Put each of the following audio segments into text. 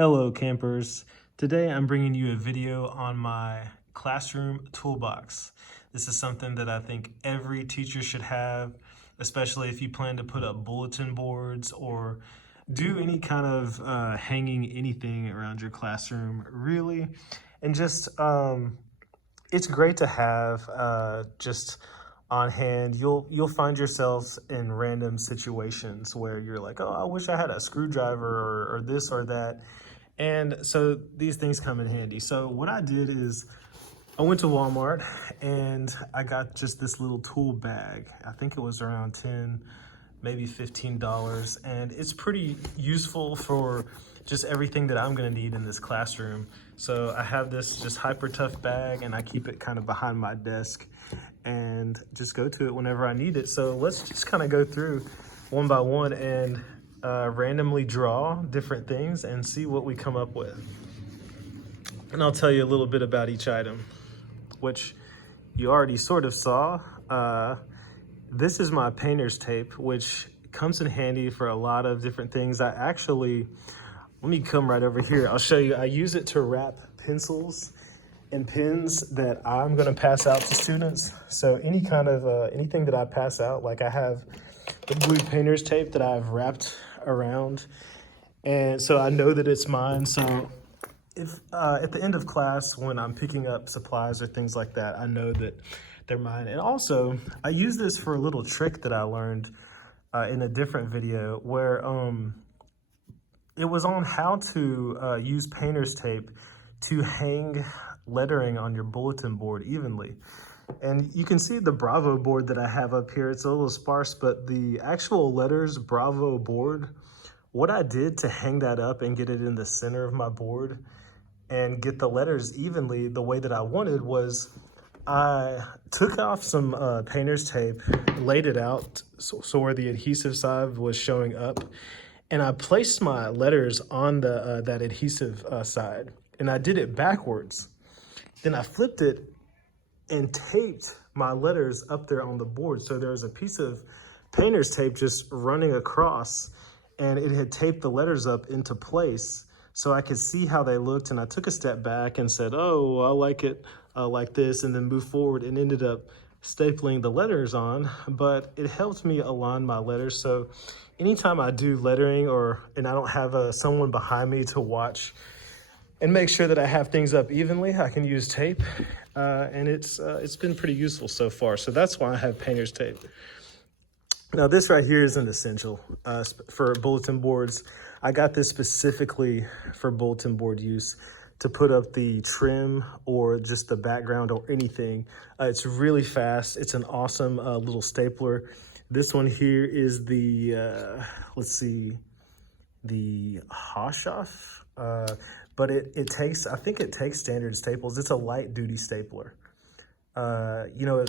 Hello campers. Today I'm bringing you a video on my classroom toolbox. This is something that I think every teacher should have, especially if you plan to put up bulletin boards or do any kind of hanging anything around your classroom, really. And just, it's great to have just on hand. You'll find yourselves in random situations where you're like, oh, I wish I had a screwdriver or this or that. And so these things come in handy. So what I did is I went to Walmart and I got just this little tool bag. I think it was around $10, maybe $15. And it's pretty useful for just everything that I'm gonna need in this classroom. So I have this just hyper tough bag and I keep it kind of behind my desk and just go to it whenever I need it. So let's just kind of go through one by one and randomly draw different things and see what we come up with. And I'll tell you a little bit about each item, which you already sort of saw. This is my painter's tape, which comes in handy for a lot of different things. Let me come right over here. I'll show you. I use it to wrap pencils and pens that I'm gonna pass out to students. So any kind of, anything that I pass out, like I have the blue painter's tape that I've wrapped around. And so I know that it's mine. So if at the end of class, when I'm picking up supplies or things like that, I know that they're mine. And also I use this for a little trick that I learned in a different video where it was on how to use painter's tape to hang lettering on your bulletin board evenly. And you can see the Bravo board that I have up here. It's a little sparse, but the actual letters Bravo board, what I did to hang that up and get it in the center of my board and get the letters evenly the way that I wanted was I took off some painter's tape, laid it out so where the adhesive side was showing up, and I placed my letters on the that adhesive side, and I did it backwards. Then I flipped it and taped my letters up there on the board. So there's a piece of painter's tape just running across and it had taped the letters up into place so I could see how they looked. And I took a step back and said, oh, I like it like this, and then moved forward and ended up stapling the letters on, but it helped me align my letters. So anytime I do lettering and I don't have someone behind me to watch and make sure that I have things up evenly, I can use tape, and it's been pretty useful so far. So that's why I have painter's tape. Now this right here is an essential for bulletin boards. I got this specifically for bulletin board use to put up the trim or just the background or anything. It's really fast. It's an awesome little stapler. This one here is the, let's see, the Hoshoff. But it takes, I think it takes standard staples. It's a light duty stapler. You know,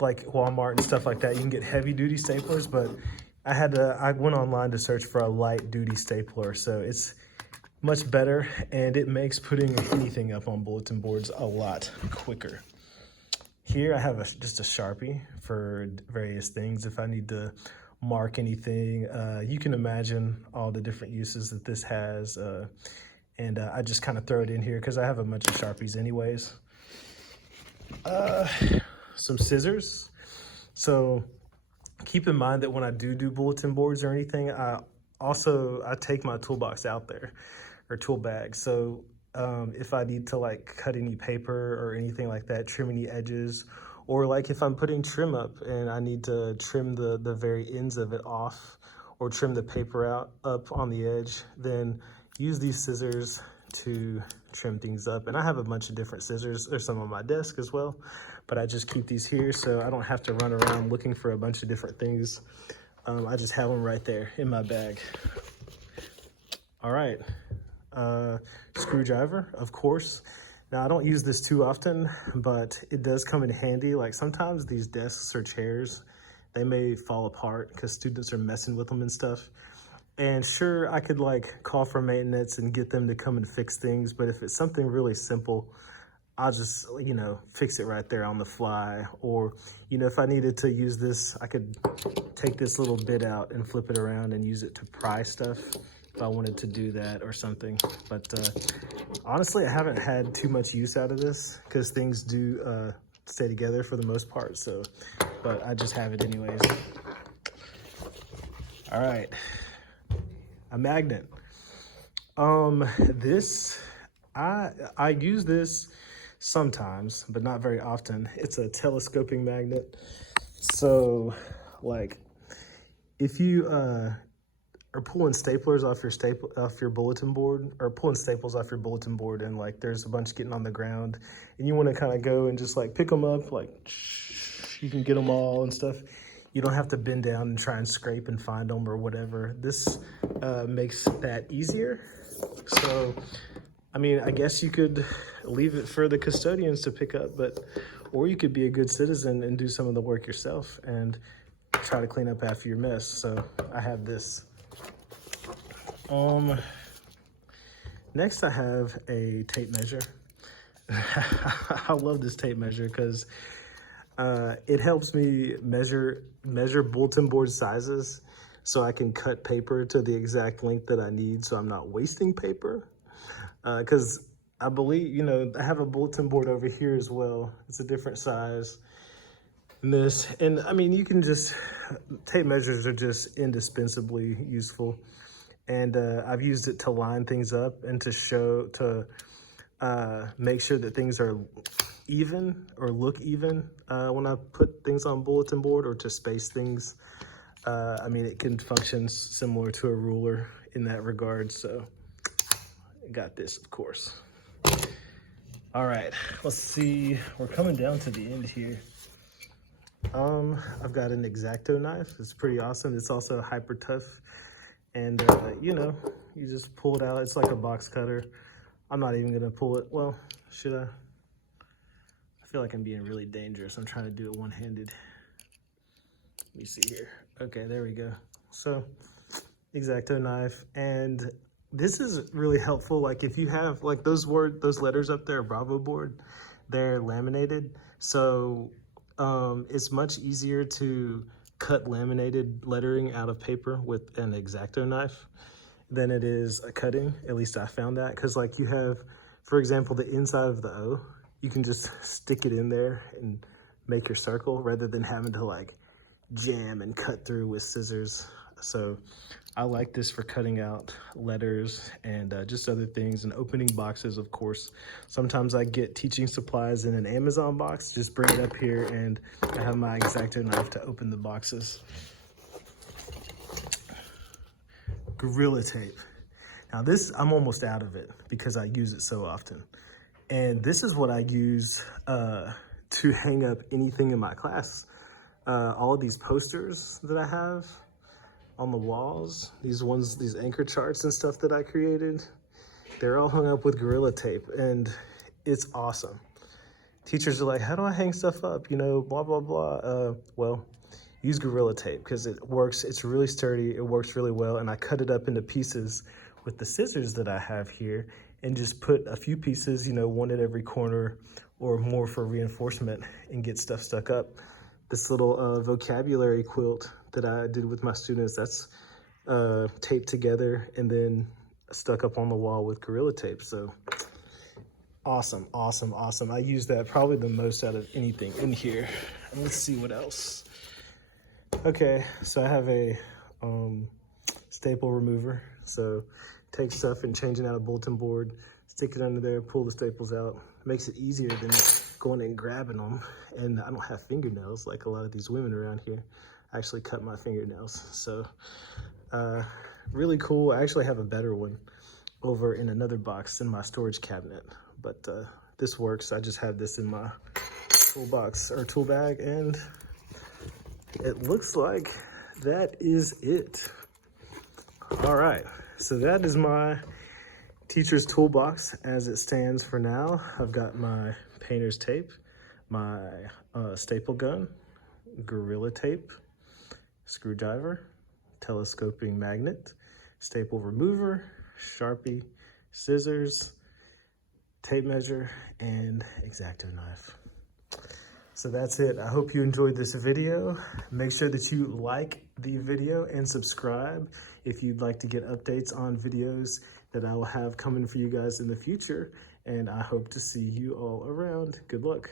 like Walmart and stuff like that, you can get heavy duty staplers, but I went online to search for a light duty stapler. So it's much better and it makes putting anything up on bulletin boards a lot quicker. Here I have just a Sharpie for various things. If I need to mark anything, you can imagine all the different uses that this has. And I just kind of throw it in here because I have a bunch of Sharpies anyways. Some scissors. So keep in mind that when I do bulletin boards or anything, I take my toolbox out there, or tool bag. So if I need to like cut any paper or anything like that, trim any edges, or like if I'm putting trim up and I need to trim the very ends of it off or trim the paper up on the edge, then use these scissors to trim things up. And I have a bunch of different scissors. There's some on my desk as well, but I just keep these here so I don't have to run around looking for a bunch of different things. I just have them right there in my bag. All right, screwdriver, of course. Now I don't use this too often, but it does come in handy. Like sometimes these desks or chairs, they may fall apart because students are messing with them and stuff. And sure, I could like call for maintenance and get them to come and fix things. But if it's something really simple, I'll just, you know, fix it right there on the fly. Or, you know, if I needed to use this, I could take this little bit out and flip it around and use it to pry stuff if I wanted to do that or something. But honestly, I haven't had too much use out of this because things do stay together for the most part. So, but I just have it anyways. All right, a magnet. This, I use this sometimes, but not very often. It's a telescoping magnet. So like if you are pulling staplers off your bulletin board, or pulling staples off your bulletin board, and like there's a bunch getting on the ground and you want to kind of go and just like pick them up, like you can get them all and stuff. You don't have to bend down and try and scrape and find them or whatever. This makes that easier. So, I mean, I guess you could leave it for the custodians to pick up, or you could be a good citizen and do some of the work yourself and try to clean up after your mess. So I have this. Next I have a tape measure. I love this tape measure because it helps me measure bulletin board sizes so I can cut paper to the exact length that I need so I'm not wasting paper. Because I believe, you know, I have a bulletin board over here as well. It's a different size than this. And I mean, you can just, tape measures are just indispensably useful. And I've used it to line things up and to make sure that things are even or look even when I put things on bulletin board, or to space things. I mean, it can function similar to a ruler in that regard. So I got this, of course. All right, let's see. We're coming down to the end here. I've got an X-Acto knife. It's pretty awesome. It's also hyper tough. And, you know, you just pull it out. It's like a box cutter. I'm not even going to pull it. Well, should I? I feel like I'm being really dangerous. I'm trying to do it one-handed. Let me see here. Okay, there we go. So, X-Acto knife. And this is really helpful. Like if you have like those letters up there, Bravo board, they're laminated. So it's much easier to cut laminated lettering out of paper with an X-Acto knife than it is cutting. At least I found that, because like you have, for example, the inside of the O, you can just stick it in there and make your circle rather than having to like jam and cut through with scissors. So I like this for cutting out letters and just other things, and opening boxes, of course. Sometimes I get teaching supplies in an Amazon box, just bring it up here and I have my X-Acto knife to open the boxes. Gorilla tape. Now this, I'm almost out of it because I use it so often. And this is what I use to hang up anything in my class. All of these posters that I have on the walls, these anchor charts and stuff that I created, they're all hung up with Gorilla tape, and it's awesome. Teachers are like, how do I hang stuff up? You know, blah, blah, blah. Well, use Gorilla tape because it works. It's really sturdy. It works really well. And I cut it up into pieces with the scissors that I have here, and just put a few pieces, you know, one at every corner or more for reinforcement, and get stuff stuck up. This little vocabulary quilt that I did with my students, that's taped together and then stuck up on the wall with Gorilla tape. So awesome, awesome, awesome. I use that probably the most out of anything in here. And let's see what else. Okay, so I have a staple remover. So take stuff and changing out a bulletin board, stick it under there, pull the staples out. It makes it easier than going and grabbing them. And I don't have fingernails like a lot of these women around here. I actually cut my fingernails. So really cool. I actually have a better one over in another box in my storage cabinet, but this works. I just have this in my toolbox or tool bag, and it looks like that is it. All right, so that is my teacher's toolbox as it stands for now. I've got my painter's tape, my staple gun, Gorilla tape, screwdriver, telescoping magnet, staple remover, Sharpie, scissors, tape measure, and X-Acto knife. So that's it. I hope you enjoyed this video. Make sure that you like the video and subscribe if you'd like to get updates on videos that I will have coming for you guys in the future. And I hope to see you all around. Good luck.